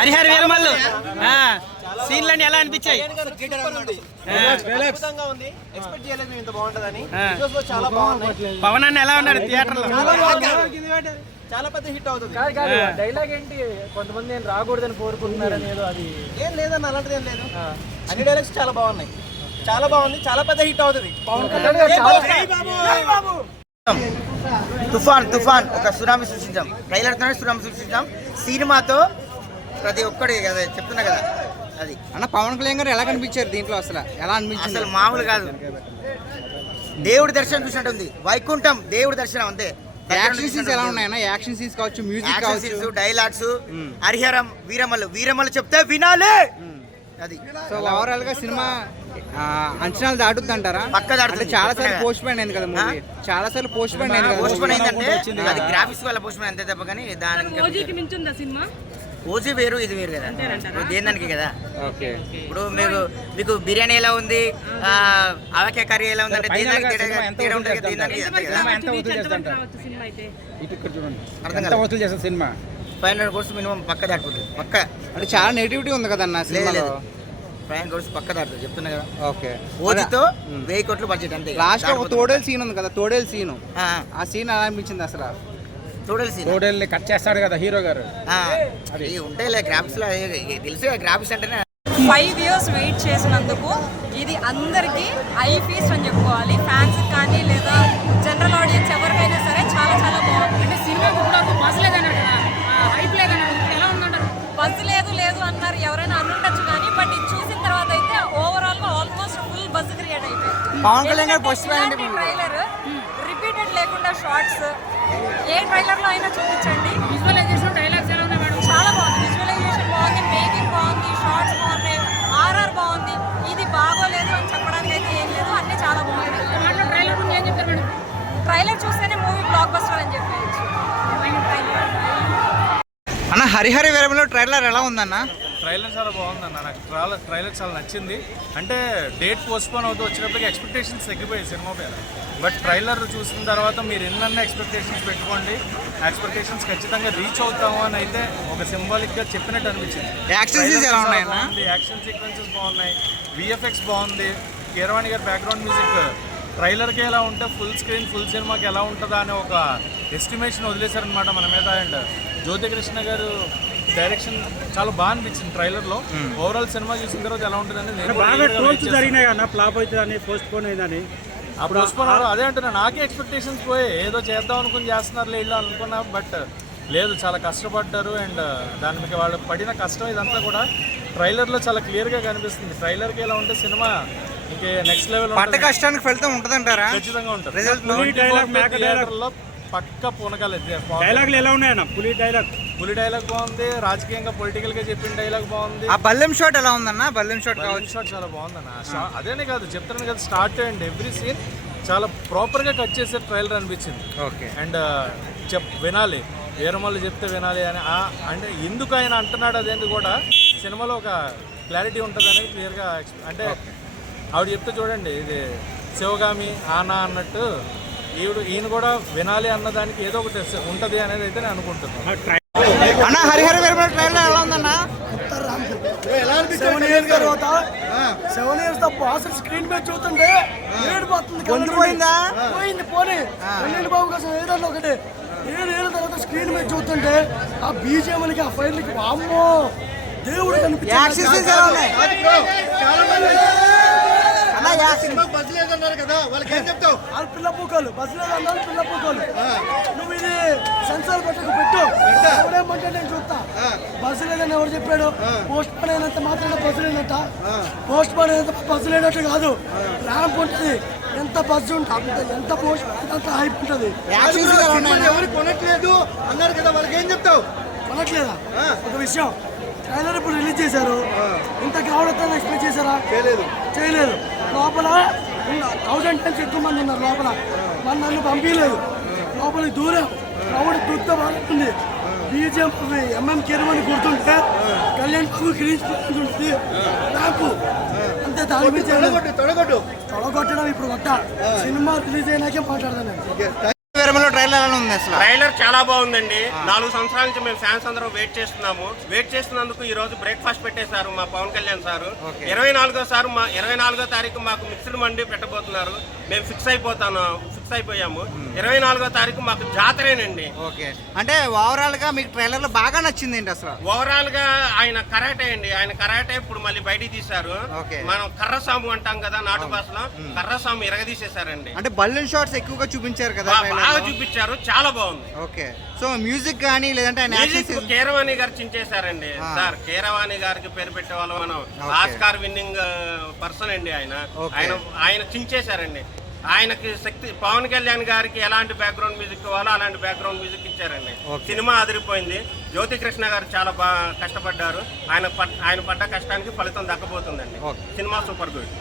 హరిహర వీరమల్లు సీన్లన్నీ ఎలా అనిపించాయి? పవన్ అన్న ఎలా ఉన్నాడు థియేటర్ లో? చాలా పెద్ద హిట్ అవుతుంది. డైలాగ్ ఏంటి, కొంతమంది నేను రాకూడదని కోరుకుంటున్నారని ఏదో అది ఏం లేదన్న, అలాంటిది ఏం లేదు. అన్ని డైలాగ్స్ చాలా బాగున్నాయి, చాలా బాగుంది, చాలా పెద్ద హిట్ అవుతుంది. తుఫాన్ తుఫాన్ ఒక సునామీ సృష్టించాం, ట్రైలర్తోనే సునామీ సృష్టించాం. సినిమాతో ప్రతి ఒక్కటి కదా చెప్తున్నా కదా. అది అన్న పవన్ కళ్యాణ్ గారు ఎలా కనిపించారు దీంట్లో? అసలు ఎలా అనిపించింది? అసలు మామూలు కాదు, దేవుడి దర్శనం చూసినట్టు ఉంది. వైకుంఠం దేవుడి దర్శనం అంతే. యాక్షన్ సీన్స్ ఎలా ఉన్నాయన్న? యాక్షన్ సీన్స్ కావచ్చు, మ్యూజిక్ కావచ్చు, డైలాగ్స్. హరిహరం వీరమల్లు వీరమల్లు చెప్తే వినాలి. అది సో ఓవరాల్ గా సినిమా అంచనాలు దాటుద్ది అంటారా? పక్క దాటుతుంది. చాలా సార్లు పోస్ట్ పోయిన అయింది కదా మూవీ, చాలా సార్లు పోస్ట్ పోయిన అయింది కదా. పోస్ట్ పోయిన అయిందంటే అది గ్రాఫిక్స్ వల్ల పోస్ట్ పోయిన అంతే తప్ప కానీ దానికి ఓజీ వేరు ఇది వేరు కదా, దేనికి కదా. ఇప్పుడు మీకు బిర్యానీ ఎలా ఉంది, ఆవకాయ కర్రీ ఎలా ఉంది అంటే దేనికి తేడా ఉంటుంది కదా. సినిమా 500 crores మినిమం పక్క దాటుతుంది. పక్క అంటే చాలా నెగిటివిటీ ఉంది కదన్న సినిమాలో. 500 crores పక్క దాటుతుంది చెప్తున్నా కదా. ఓకే, ఓజీతో 1000 కోట్లు బడ్జెట్ అంతే. లాస్ట్ ఒక తోడేలు సీన్ ఉంది కదా, తోడేలు సీన్, ఆ సీన్ ఎలా అనిపించింది అసలు? తోడేల్ని కట్ చేస్తాడు కదా హీరో గారు. ఉంటాయిలే గ్రాఫిక్స్ లో, తెలిసే గ్రాఫిక్స్ అంటేనే. 5 years వెయిట్ చేసినందుకు ఇది అందరికీ ఐ ఫీస్ట్ అని చెప్పుకోవాలి. ఫ్యాన్స్ కానీ లేదా జనరల్ ఆడియన్స్ ఎవరికైనా సరే చాలా చాలా బాగుంది. అంటే సినిమాకు బజ్ లేదు అన్నారు, ఎవరైనా అనుండొచ్చు కానీ బట్ ఇది చూసిన తర్వాత అయితే ఓవరాల్ గా ఆల్మోస్ట్ ఫుల్ బజ్ క్రియేట్ అయిపోయింది. పవన్ కళ్యాణ్ గారు ఫస్ట్ ట్రైలర్ రిపీటెడ్ లేకుండా షార్ట్స్ ఏ ట్రైలర్ లో అయినా చూపించండి. విజువలైజేషన్ డైలాగ్స్ ఎలా ఉన్నాయి మేడం? చాలా బాగుంది, విజువలైజేషన్ బాగుంది, మేకింగ్ బాగుంది, షార్ట్స్ బాగున్నాయి, ఆర్ఆర్ బాగుంది. ఇది బాగోలేదు అని చెప్పడానికి అయితే ఏం లేదు, అన్నీ చాలా బాగుంది. ట్రైలర్ చూస్తేనే మూవీ బ్లాక్ బస్టర్ అని చెప్పేయచ్చు. అన్న హరిహర వీరమల్లు ట్రైలర్ ఎలా ఉందన్న? ట్రైలర్ చాలా బాగుందన్న, నాకు ట్రైలర్ చాలా నచ్చింది. అంటే డేట్ పోస్ట్పోన్ అవుతూ వచ్చినప్పటికీ ఎక్స్పెక్టేషన్స్ తగ్గిపోయాయి సినిమా మీద. బట్ ట్రైలర్ చూసిన తర్వాత మీరు ఎన్నన్నా ఎక్స్పెక్టేషన్స్ పెట్టుకోండి, ఎక్స్పెక్టేషన్స్ ఖచ్చితంగా రీచ్ అవుతాము అని అయితే ఒక సింబాలిక్గా చెప్పినట్టు అనిపించింది. యాక్షన్ సీన్స్ ఎలా ఉన్నాయన్న? యాక్షన్ సీక్వెన్సెస్ బాగున్నాయి, విఎఫ్ఎక్స్ బాగుంది, కీరవాణి గారి బ్యాక్గ్రౌండ్ మ్యూజిక్ ట్రైలర్కి ఎలా ఉంటే ఫుల్ స్క్రీన్ ఫుల్ సినిమాకి ఎలా ఉంటుందా అనే ఒక ఎస్టిమేషన్ వదిలేశారనమాట మన మీద. అండ్ జ్యోతికృష్ణ గారు డైరెక్షన్ చాలా బాగా అనిపించింది ట్రైలర్లో. ఓవరాల్ సినిమా చూసిన తర్వాత ఎలా ఉంటుందని అదే అంటున్నా. నాకే ఎక్స్పెక్టేషన్స్ పోయి ఏదో చేద్దాం అనుకుని చేస్తున్నారు లేదు అనుకున్నా, బట్ లేదు, చాలా కష్టపడ్డారు. అండ్ దాని మీద వాళ్ళు పడిన కష్టం ఇదంతా కూడా ట్రైలర్లో చాలా క్లియర్గా కనిపిస్తుంది. ట్రైలర్కి ఎలా ఉంటే సినిమా ఇంకే నెక్స్ట్ లెవెల్ పట్ట కష్టానికి ఫలితం ఉంటుందంటారా? ఖచ్చితంగా ఉంటుంది. పక్క పూనకాలు డైలాగులు ఎలా ఉన్నాయన్న? పులి డైలాగ్ బాగుంది, రాజకీయంగా పొలిటికల్ గా చెప్పిన డైలాగ్ బాగుంది. ఆ బల్లెం షాట్ ఎలా ఉందన్న? బల్లెం షాట్ చాలా బాగుందన్న. అదేనే కాదు చెప్తాను కదా, స్టార్ట్ అండ్ ఎవ్రీ సీన్ చాలా ప్రాపర్ గా కట్ చేసే ట్రైలర్ అనిపించింది. ఓకే, అండ్ వినాలి, వీరమల్లు చెప్తే వినాలి అని. అంటే ఎందుకు ఆయన అంటున్నాడు అదేంటి కూడా సినిమాలో ఒక క్లారిటీ ఉంటుంది అనేది క్లియర్గా. అంటే ఆవిడ చెప్తే చూడండి, ఇది శివగామి ఆనా అన్నట్టు ఈయన కూడా వినాలి అన్నదానికి ఏదో ఒకటి ఉంటుంది అనేది అయితే నేను అనుకుంటున్నాను. అన్న హరిహర వీరమల్లు ట్రైలర్ ఎలా ఉందన్న? 7 years తర్వాత 7 years తప్ప అసలు స్క్రీన్ మీద చూస్తుంటే పోయిందా? పోయింది పోనీ. వెంకట బాబు కోసం ఏదన్నా ఒకటి 7 years తర్వాత స్క్రీన్ మీద చూస్తుంటే ఆ బీజేఎంలకి ఆ ఫైర్లకి అమ్మో దేవుడు కనిపించారు. బజ్ లేదన్నారు కదా, వాళ్ళకి ఏం చెప్తావు? వాళ్ళు పిల్ల పూకోలు బజ్ లేదన్నారు, పిల్ల పూకోలు. నువ్వు ఇది సెన్సార్ పెట్టకు పెట్టు, ఎవడేమంటే నేను చూస్తా. బస్సు లేదని ఎవరు చెప్పాడు? పోస్ట్ పోన్ అయినంత మాత్రం బస్సు లేనట్ట. పోస్ట్ పోన్ అయినంత బస్సు లేనట్టు కాదు, ర్యాంప్ ఉంటుంది. ఎంత బస్సు ఉంటుంది, ఎంత పోస్ట్ అంత హైప్ ఉంటుంది. ఎవరు కొనట్లేదు అన్నారు కదా, వాళ్ళకి ఏం చెప్తావు? కొనట్లేదా? ఒక విషయం, ట్రైలర్ ఇప్పుడు రిలీజ్ చేశారు, ఇంత క్రౌడ్ వస్తుందని ఎక్స్పెక్ట్ చేశారా? చేయలేదు. లోపల 1000 times ఎక్కువ మంది ఉన్నారు లోపల. నన్ను పంపించలేదు లోపలికి, దూరం క్రౌడ్ దుర్త బాగుంటుంది. బీజేఎం ఎంఎం కీరవాణి గుర్తుంటే కళ్యాణ్ బాబు గ్రీన్ ఉంటుంది నాకు అంతే. దాని మీద తొడగొట్టడం ఇప్పుడు కొట్ట. సినిమా రిలీజ్ అయినాకే మాట్లాడతాను నేను. ట్రైలర్ ఎలా ఉంది అసలు? ట్రైలర్ చాలా బాగుందండి. 4 సంవత్సరాల నుంచి మేము ఫ్యాన్స్ అందరం వెయిట్ చేస్తున్నాము. వెయిట్ చేస్తున్నందుకు ఈ రోజు బ్రేక్ఫాస్ట్ పెట్టేశారు మా పవన్ కళ్యాణ్ సారు. 24వ తారీఖు మాకు మిక్స్డ్ మండి పెట్టబోతున్నారు. మేము ఫిక్స్ అయిపోయాము. 24వ తారీఖు మాకు జాతరేనండి. ఓకే, అంటే ఓవరాల్ గా మీకు ట్రైలర్ లో బాగా నచ్చింది ఏంటి అసలు? ఓవరాల్ గా ఆయన కరాటే అండి. ఆయన కరాటే ఇప్పుడు మళ్ళీ బయటికి తీశారు. మనం కర్రసాము అంటాం కదా నాటు భాషలో, కర్రసాము ఎరగదీసేశారండి. అంటే బల్లూన్ షాట్స్ ఎక్కువగా చూపించారు కదా, బాగా చూపించారు, చాలా బాగుంది. ఓకే, సో మ్యూజిక్ కానీ లేదంటే మ్యూజిక్ కీరవాణి గారు చించేశారండి. సార్ కీరవాణి గారికి పేరు పెట్టే వాళ్ళు మనం ఆస్కార్ విన్నింగ్ పర్సన్ అండి. ఆయన చించేశారండి. ఆయనకి శక్తి పవన్ కళ్యాణ్ గారికి ఎలాంటి బ్యాక్గ్రౌండ్ మ్యూజిక్ కావాలో అలాంటి బ్యాక్గ్రౌండ్ మ్యూజిక్ ఇచ్చారండి. సినిమా అదిరిపోయింది. జ్యోతి కృష్ణ గారు చాలా బాగా కష్టపడ్డారు. ఆయన పడ్డ కష్టానికి ఫలితం దక్కబోతుందండి. Cinema super good.